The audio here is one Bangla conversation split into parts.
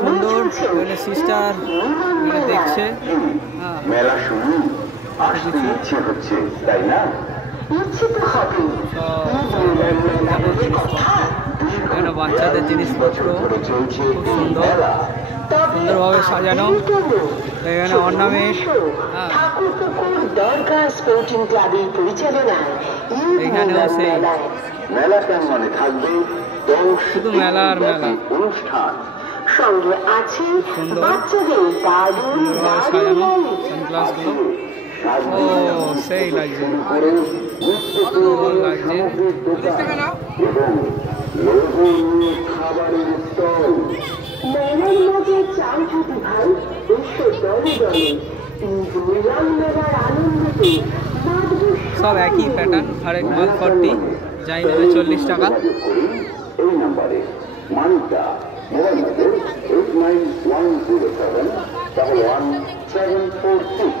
সুন্দর সিস্টার দেখছে। মেলা শুনি আসতে ইচ্ছে হচ্ছে, তাই না? এখানে বাচ্চাদের জিনিসপত্র খুব সুন্দর সুন্দরভাবে সাজানো। এখানে অর্নামেন্ট, এখানেও সেই মানে থাকবে শুধু মেলা আর মেলা। অনুষ্ঠান সঙ্গে আছে বাচ্চাদের দারুণ সাজানো সানগ্লাসগুলো, ও সেই লাগছে লাগছে। খাবারের স্টল মেলার মধ্যে চাল যদি ভাই এসো দলে দলে মেলার আনন্দতে সব একই প্যাটার্ন। হরেক মাল 40, যাই নেবে 40 টাকা। এই নাম্বারে মানিকা মোবাইল নম্বর 8910771746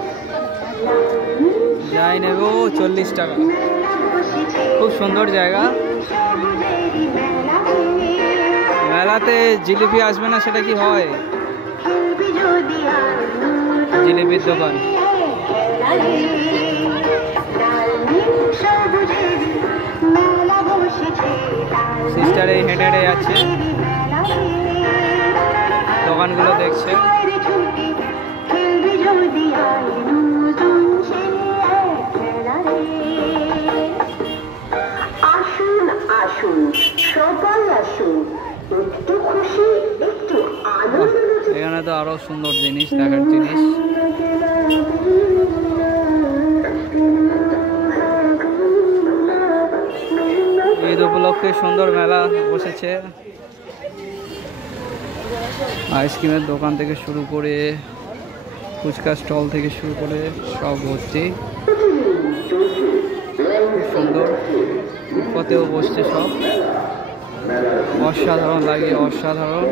যাই নেব 40 টাকা। খুব সুন্দর জায়গা। মেলাতে জিলিপি আসবে না সেটা কি হয়? জিলিপির দোকান। সিস্টার এই হেঁটে হেঁটে যাচ্ছে, দোকানগুলো দেখছে। আসুন আসুন সবাই আসুন, একটু খুশি একটু আনন্দ। এখানে তো আরো সুন্দর জিনিস, দেখার জিনিস। ঈদ উপলক্ষে সুন্দর মেলা বসেছে। আইসক্রিমের দোকান থেকে শুরু করে ফুচকা স্টল থেকে শুরু করে সব ভর্তি। সুন্দর পথেও বসছে সব, অসাধারণ লাগে, অসাধারণ।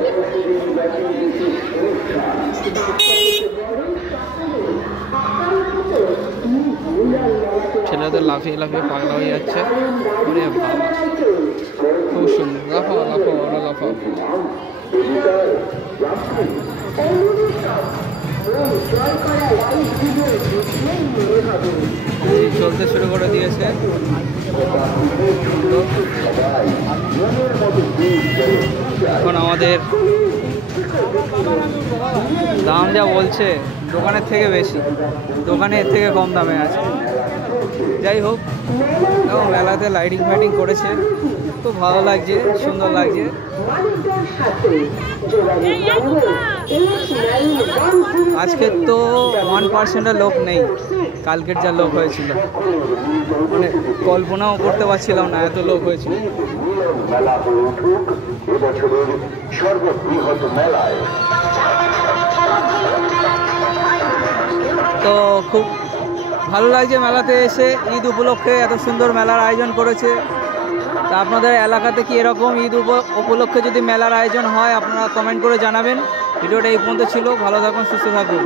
ছেলেদের লাফিয়ে লাফিয়ে পাগলা হয়ে যাচ্ছে। ওরে বাবা, খুব সুন্দর। লাফাও লাফাও, ওরা লাফাও। চলতে শুরু করে দিয়েছে। এখন আমাদের দাম যা বলছে দোকানের থেকে বেশি, দোকানে এর থেকে কম দামে আছে। যাই হোক, এবং মেলাতে লাইটিং ফাইটিং করেছে, খুব ভালো লাগছে, সুন্দর লাগছে। আজকের তো 1% লোক নেই, কালকের যা লোক হয়েছিল মানে কল্পনাও করতে পারছিলাম না, এত লোক হয়েছিল। মেলা হয়ে উঠুক এবছরের সর্ববৃহৎ মেলায়। তো খুব ভালো লাগছে মেলাতে এসে। ঈদ উপলক্ষে এত সুন্দর মেলার আয়োজন করেছে। তা আপনাদের এলাকাতে কি এরকম ঈদ উপলক্ষে যদি মেলার আয়োজন হয় আপনারা কমেন্ট করে জানাবেন। ভিডিওটা এই পর্যন্ত ছিল। ভালো থাকুন, সুস্থ থাকুন।